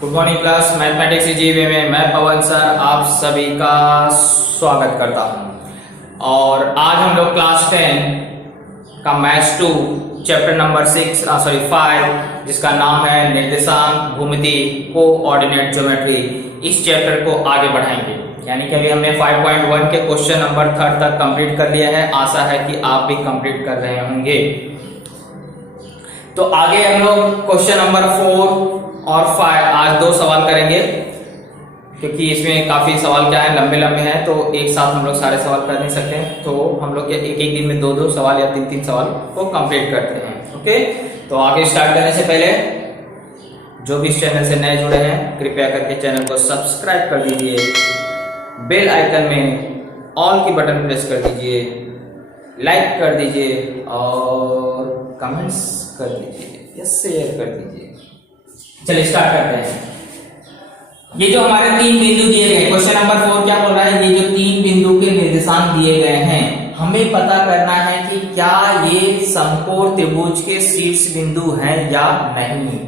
Good morning class mathematics जीवे में मैं पवन सर आप सभी का स्वागत करता हूं। और आज हम लोग क्लास 10 का मैथ्स 2 चैप्टर नंबर 5 जिसका नाम है निर्देशांक भूमिति कोऑर्डिनेट ज्योमेट्री, इस चैप्टर को आगे बढ़ाएंगे। यानी कि अभी हमने 5.1 के क्वेश्चन नंबर 3 तक कंप्लीट कर लिया है। आशा है कि आप भी कंप्लीट कर रहे होंगे। तो आगे हम लोग क्वेश्चन नंबर 4 और 5 आज 2 सवाल करेंगे, क्योंकि इसमें काफी सवाल क्या है, लंबे लंबे हैं, तो एक साथ हम लोग सारे सवाल कर नहीं सकते हैं। तो हम लोग एक एक दिन में 2 सवाल या 3 सवाल को कंप्लीट करते हैं। ओके, तो आगे स्टार्ट करने से पहले जो भी इस चैनल से नए जुड़े हैं कृपया करके चैनल को सब्सक्राइब कर दीजिए, बेल आइकन में ऑल की बटन प्रेस कर दीजिए, लाइक कर दीजिए और कमेंट्स कर दीजिए या शेयर कर दीजिए। चलिए स्टार्ट करते हैं। ये जो हमारे 3 बिंदु दिए गए, क्वेश्चन नंबर 4 क्या बोल रहा है, ये जो 3 बिंदु के निर्देशांक दिए गए हैं, हमें पता करना है कि क्या ये समकोण त्रिभुज के शीर्ष बिंदु हैं या नहीं।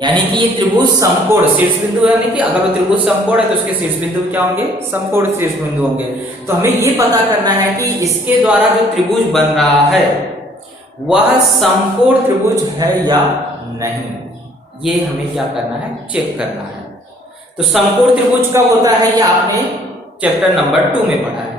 यानी कि ये त्रिभुज समकोण शीर्ष बिंदु है, यानी कि अगर वो त्रिभुज समकोण है तो उसके शीर्ष बिंदु क्या होंगे, समकोण शीर्ष बिंदु होंगे। तो हमें ये पता करना है कि इसके द्वारा जो त्रिभुज बन रहा है वह समकोण त्रिभुज है या नहीं, ये हमें क्या करना है, चेक करना है। तो समकोण त्रिभुज कब होता है, ये आपने चैप्टर नंबर 2 में पढ़ा है।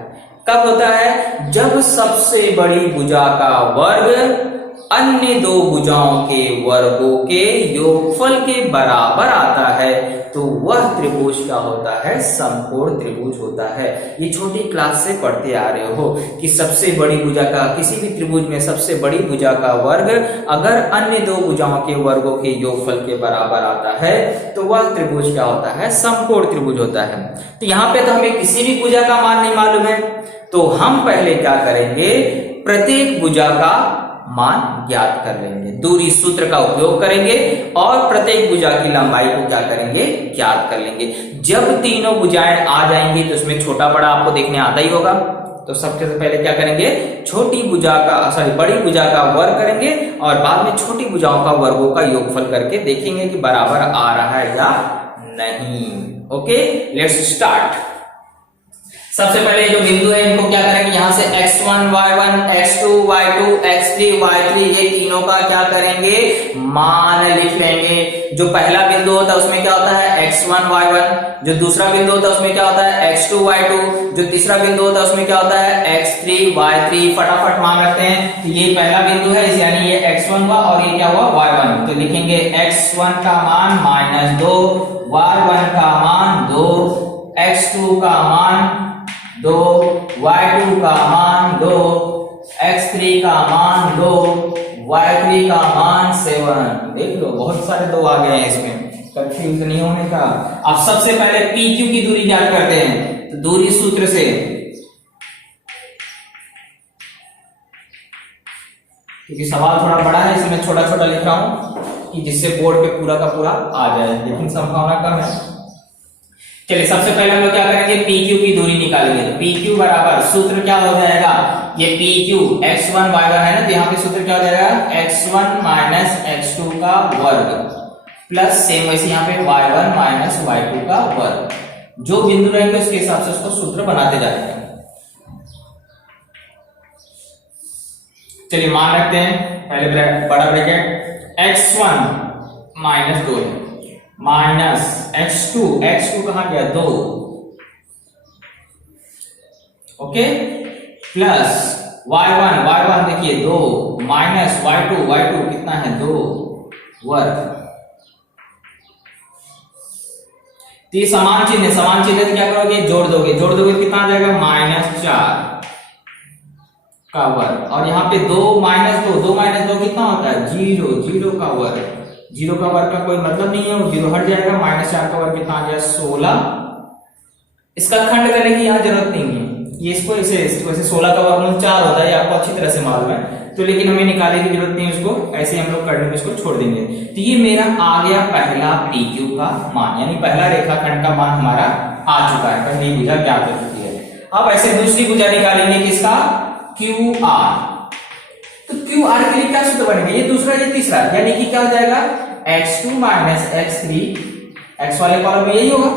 कब होता है, जब सबसे बड़ी भुजा का वर्ग अन्य 2 भुजाओं के वर्गों के योगफल के बराबर आता है तो वह त्रिभुज क्या होता है, समकोण त्रिभुज होता है। ये छोटी क्लास से पढ़ते आ रहे हो कि सबसे बड़ी भुजा का, किसी भी त्रिभुज में सबसे बड़ी भुजा का वर्ग अगर अन्य 2 भुजाओं के वर्गों के योगफल के बराबर आता है तो वह त्रिभुज क्या होता है, समकोण त्रिभुज होता है। तो यहाँ पे तो हमें किसी भी भुजा का मान नहीं मालूम है, तो हम पहले क्या करेंगे, प्रत्येक भुजा का मान ज्ञात कर लेंगे, दूरी सूत्र का उपयोग करेंगे और प्रत्येक भुजा की लंबाई को क्या करेंगे, ज्ञात कर लेंगे। जब तीनों भुजाएं आ जाएंगी तो इसमें छोटा बड़ा आपको देखने आता ही होगा। तो सबसे पहले क्या करेंगे, बड़ी भुजा का वर्ग करेंगे और बाद में छोटी भुजाओं का वर्गों का योगफल करके देखेंगे कि बराबर आ रहा है या नहीं। Okay, let's start. सबसे पहले जो बिंदु है इनको क्या करेंगे, यहां से x1 y1 x2 y2 x3 y3 ये तीनों का क्या करेंगे, मान लिख लेंगे। जो पहला बिंदु होता है उसमें क्या होता है, x1 y1, जो दूसरा बिंदु होता है उसमें क्या होता है, x2 y2, जो तीसरा बिंदु होता है उसमें क्या होता है, x3 y3। फटाफट मान रखते हैं। तो ये पहला बिंदु है, यानी ये x1 हुआ और ये क्या हुआ, y1। तो लिखेंगे x1 का मान -2, y1 का मान 2, x2 का मान 2, y2 का मान 2, x3 का मान 2, y3 का मान 7। देख लो बहुत सारे 2 आ गए हैं, इसमें कंफ्यूज नहीं होने का। अब सबसे पहले PQ की दूरी ज्ञात करते हैं। तो दूरी सूत्र से क्योंकि सवाल थोड़ा बड़ा है इसमें छोटा छोटा लिख रहा हूं कि जिससे बोर्ड पे पूरा का पूरा आ जाए, लेकिन संभावना कम है। चलिए सबसे पहले हम लोग क्या करेंगे, PQ की दूरी निकालेंगे। तो PQ बराबर सूत्र क्या हो जाएगा, ये PQ x1 y1 है ना, तो यहाँ पे सूत्र क्या हो जाएगा, x1 माइनस x2 का वर्ग प्लस सेम वैसे यहाँ पे y1 माइनस y2 का वर्ग। जो बिंदु रहेंगे उसके हिसाब से उसको सूत्र बनाते जाएंगे। चलिए मान रखते हैं, पहले बड़ा bracket x1 minus 2 minus x2 कहां गया, 2, ओके, प्लस y1 देखिए 2 माइनस y2 कितना है, 2 वर्ग। तो ये समान चिन्ह तो क्या करोगे, जोड़ दोगे कितना आ जाएगा, -4 का वर्ग। और यहाँ पे 2 माइनस 2 कितना होता है, 0 का वर्ग। 0 का वर्ग का कोई मतलब नहीं है, वो 0 हट जाएगा। -4 का वर्ग कितना आ गया, 16। इसका खंड करने की यहाँ जरूरत नहीं है, ये इसको ऐसे 16 का वर्गमूल 4 होता है, आपको अच्छी तरह से मालूम है। तो लेकिन हमें निकालने की जरूरत नहीं है, उसको ऐसे हम लोग करने में इसको छोड़ देंगे। तो ये मेरा आ गया पहला PQ का मान, यानी पहला रेखाखंड का मान हमारा आ चुका है, पहली भुजा ज्ञात हो चुकी है। अब ऐसे दूसरी भुजा निकालेंगे, किसका, QR। तो QR के लिए क्या सूत्र बनेगा, ये दूसरा ये तीसरा, यानी कि क्या हो जाएगा, x2 माइनस x3 x वाले कॉलम में यही होगा,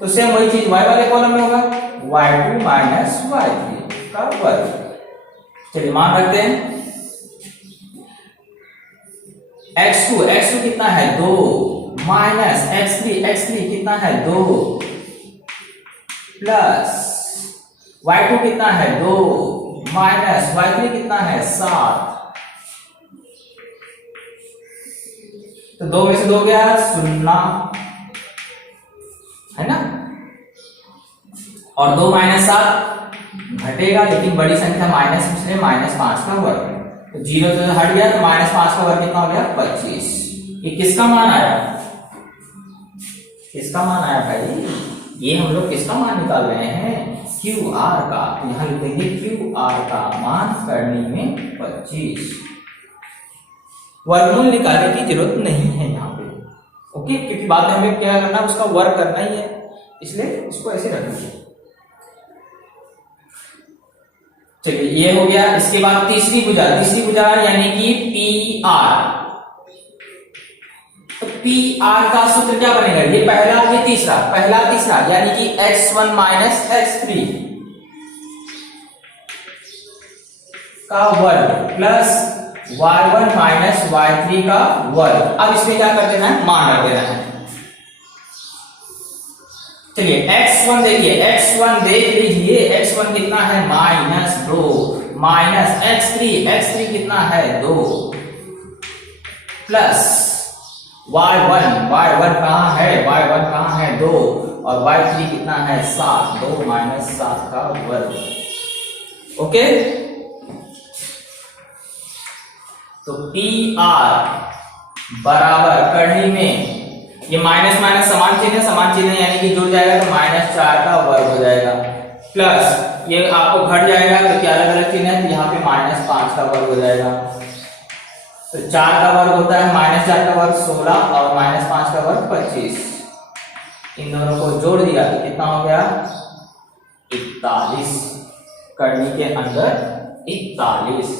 तो सेम वही चीज y वाले कॉलम में होगा, y2 माइनस y3 का वर्ग। चलिए मान रखते हैं x2 कितना है 2 माइनस x3 कितना है 2 प्लस y2 कितना है 2 माइनस y3 कितना है 7। तो 2 में से 2 गया 0 है ना, और 2 माइनस 7 घटेगा, लेकिन बड़ी संख्या माइनस इसलिए -5 का वर्ग, तो 0 से हट गया तो -5 का वर्ग कितना हो गया 25। ये किसका मान आया, किसका मान आया भाई, ये हम लोग किसका मान निकाल रहे हैं QR का, तो यहां लिखेंगे QR का मान करने में 25। वर्गमूल निकालने की जरूरत नहीं है यहाँ पे, ओके, क्योंकि बाद में हमें क्या करना है उसका वर्ग करना ही है, इसलिए इसको ऐसे रख दीजिए। चलिए ये हो गया। इसके बाद तीसरी भुजा यानी कि PR, तो PR का सूत्र क्या बनेगा, ये पहला तीसरा यानी कि x1 माइनस x3 का वर्ग प्लस y1 माइनस y3 का वर्ग। अब इसमें क्या कर देना है, मान रख देना है। चलिए x1 देखिए, x1 देख लीजिए, x1 कितना है -2 माइनस x3 कितना है 2 प्लस y1 कहां है 2 और y3 कितना है 7, 2 माइनस 7 का वर्ग। ओके, तो PR बराबर करनी में ये माइनस माइनस समान चिन्ह यानी कि जुड़ जाएगा तो -4 का वर्ग हो जाएगा, प्लस ये आपको घट जाएगा क्योंकि अलग अलग चिन्ह है, तो यहाँ पे -5 का वर्ग हो जाएगा। तो 4 का वर्ग होता है -4 का वर्ग 16 और -5 का वर्ग 25। इन दोनों को जोड़ दिया तो कितना हो गया 41, करनी के अंदर 41।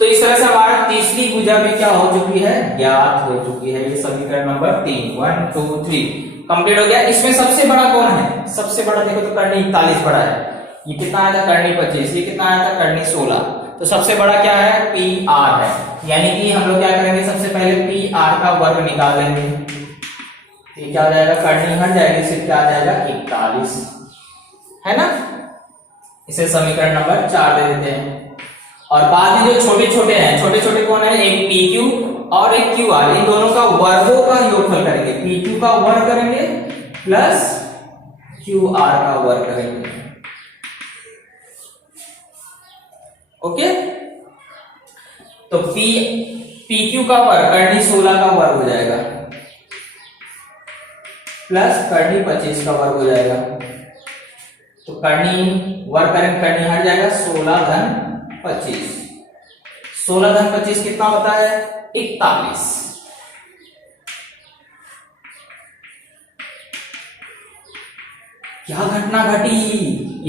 तो इस तरह से हमारा तीसरी भुजा में क्या हो चुकी है, ज्ञात हो चुकी है। ये समीकरण नंबर 3 1 2 3 कंप्लीट हो गया। इसमें सबसे बड़ा कौन है, सबसे बड़ा देखो तो करनी 41 बड़ा है, ये कितना आया था करनी 25, ये कितना आया था करनी 16, तो सबसे बड़ा क्या है PR है, यानी कि हम लोग क्या करेंगे सबसे पहले PR का वर्ग निकाल लेंगे। ये क्या हो जाएगा, करनी हट जाएगी, सिर्फ क्या आ जाएगा 41 है ना। इसे समीकरण नंबर 4 दे देते हैं। और बाद में जो छोटे छोटे कौन है, एक PQ और एक QR, इन दोनों का वर्गों का योगफल करेंगे। PQ का वर्ग करेंगे प्लस QR का वर्ग करेंगे। ओके, तो PQ का वर्ग करनी 16 का वर्ग हो जाएगा प्लस करनी 25 का वर्ग हो जाएगा। तो करनी वर्ग करेंगे, करनी हट जाएगा 16 घन 25, 16 घन 25 कितना होता है 41। क्या घटना घटी,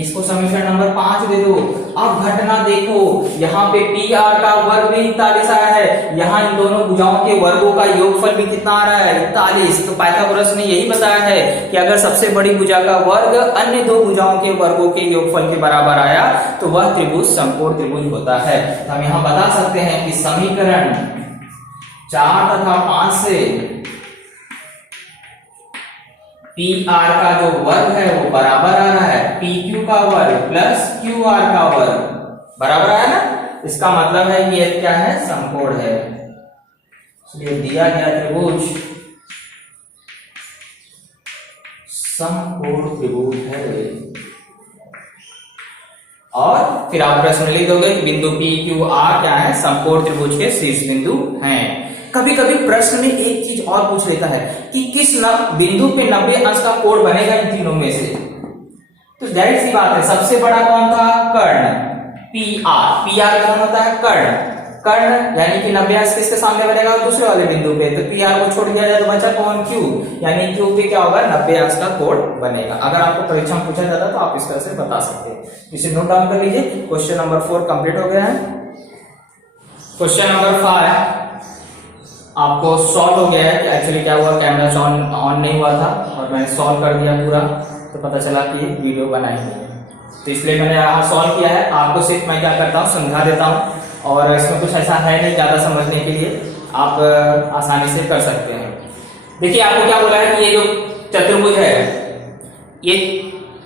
इसको समीकरण नंबर 5 दे दो। अब घटना देखो, यहाँ पे PR का वर्ग भी 41 आया है, यहाँ इन दोनों भुजाओं के वर्गों का योगफल भी कितना आ रहा है 41। तो पाइथागोरस ने यही बताया है कि अगर सबसे बड़ी भुजा का वर्ग अन्य दो भुजाओं के वर्गों के योगफल के बराबर आया तो वह त्रिभुज समकोण त्रिभुज होता है। तो हम यहाँ बता सकते हैं कि समीकरण 4 तथा 5 से PR का जो वर्ग है वो बराबर आ रहा है PQ का वर्ग प्लस QR का वर्ग, बराबर आया ना। इसका मतलब है कि ये क्या है, समकोण है। इसलिए दिया गया त्रिभुज समकोण त्रिभुज है। और फिर आप प्रश्न लिख दोगे कि बिंदु PQR क्या है, समकोण त्रिभुज के शीर्ष बिंदु हैं। कभी कभी प्रश्न में एक चीज और पूछ लेता है कि किस बिंदु पे 90 अंश का कोण बनेगा इन तीनों में से। तो जाहिर सी बात है, सबसे बड़ा कौन था, कर्ण PR कौन होता है, कर्ण यानी कि 90 अंश किसके सामने बनेगा, दूसरे वाले बिंदु पे। तो PR को छोड़ दिया जाए तो बचा कौन, Q, यानी Q पे क्या होगा 90 अंश का कोण बनेगा। अगर आपको परीक्षा में पूछा जाता तो आप इस तरह से बता सकते हैं। इसे नोट डाउन कर लीजिए। क्वेश्चन नंबर 4 कंप्लीट हो गया है। क्वेश्चन नंबर 5, आपको सॉल्व हो गया है कि एक्चुअली क्या हुआ, कैमरा ऑन नहीं हुआ था और मैंने सॉल्व कर दिया पूरा, तो पता चला कि वीडियो बनाई नहीं है, तो इसलिए मैंने यहाँ सॉल्व किया है। आपको सिर्फ मैं क्या करता हूँ, समझा देता हूँ, और इसमें कुछ ऐसा है नहीं ज़्यादा समझने के लिए, आप आसानी से कर सकते हैं। देखिए आपको क्या बोला है कि ये जो चतुर्भुज है, ये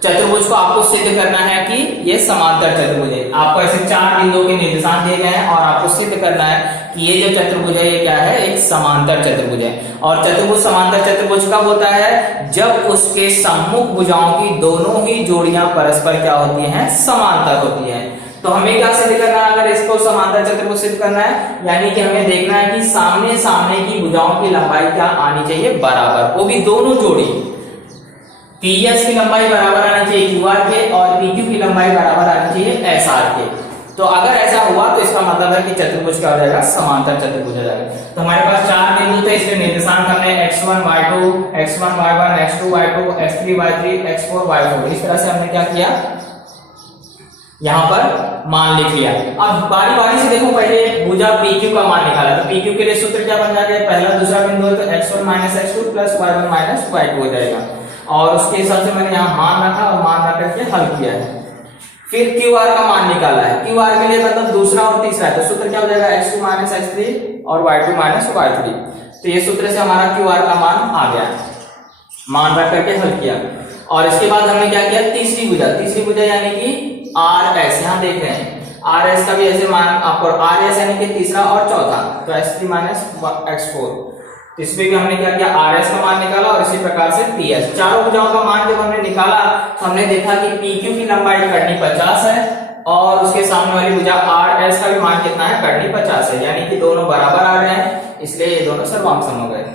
चतुर्भुज को आपको सिद्ध करना है कि ये समांतर चतुर्भुज है। आपको ऐसे 4 बिंदुओं के निर्देशांक दिए गए हैं और आपको सिद्ध करना है कि ये जो चतुर्भुज है ये क्या है, एक समांतर चतुर्भुज है। और चतुर्भुज समांतर चतुर्भुज कब होता है, जब उसके सम्मुख भुजाओं की दोनों ही जोड़ियां परस्पर क्या होती हैं, समांतर होती है। तो हमें क्या सिद्ध करना है, अगर इसको समांतर चतुर्भुज सिद्ध करना है, यानी कि हमें देखना है कि सामने सामने की भुजाओं की लंबाई क्या आनी चाहिए, बराबर, वो भी दोनों जोड़ी। पीएस की लंबाई बराबर आनी चाहिए क्यूआर के और पीक्यू की लंबाई बराबर आनी चाहिए एसआर के। तो अगर ऐसा हुआ तो इसका मतलब है कि चतुर्भुज क्या हो जाएगा, समांतर चतुर्भुज हो जाएगा। तो हमारे पास 4 बिंदु थे, इसके निर्देशांक हमने x1 y2 x1 y1 x2 y2 x3 y3 x4 y4 इस तरह से हमने क्या किया, यहाँ पर मान लिख लिया। अब बारी बारी से देखो, पहले भुजा PQ का मान निकाला, तो PQ के लिए सूत्र क्या बन जाएगा, पहला दूसरा बिंदु है तो x1 - x2 plus y1 - y2 हो जाएगा, और उसके हिसाब से मैंने यहाँ मान रखा और मान रख करके हल किया है। फिर QR का मान निकाला है, QR के लिए मतलब दूसरा और तीसरा है, तो सूत्र क्या हो जाएगा, x2 - x3 और y2 - y3। तो ये सूत्र से हमारा QR का मान आ गया, मान रख करके हल किया। और इसके बाद हमने क्या किया, तीसरी भुजा यानी कि RS, यहाँ देख रहे हैं RS का भी ऐसे मान आपको, RS यानी कि तीसरा और चौथा, तो x3 - x4, तो इसमें भी हमने क्या किया, RS का मान निकाला और इसी प्रकार से PS। चारों भुजाओं का मान जब हमने निकाला तो हमने देखा कि PQ की लंबाई करनी 50 है और उसके सामने वाली भुजा RS का भी मान कितना है, करनी 50 है, यानी कि दोनों बराबर आ रहे हैं, इसलिए ये दोनों सर्वांग हो गए।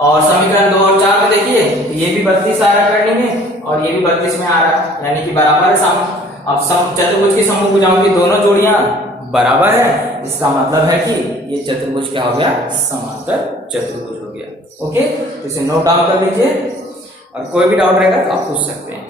और समीकरण 2 और 4 में देखिए, ये भी 32 आ रहा है करनी में और ये भी 32 में आ रहा है, यानी कि बराबर है। अब चतुर्भुज की सम्मुख भुजाओं की दोनों जोड़ियां बराबर है, इसका मतलब है कि ये चतुर्भुज क्या हो गया, समांतर चतुर्भुज हो गया। ओके, तो इसे नोट डाउन कर लीजिए और कोई भी डाउट रहेगा तो आप पूछ सकते हैं।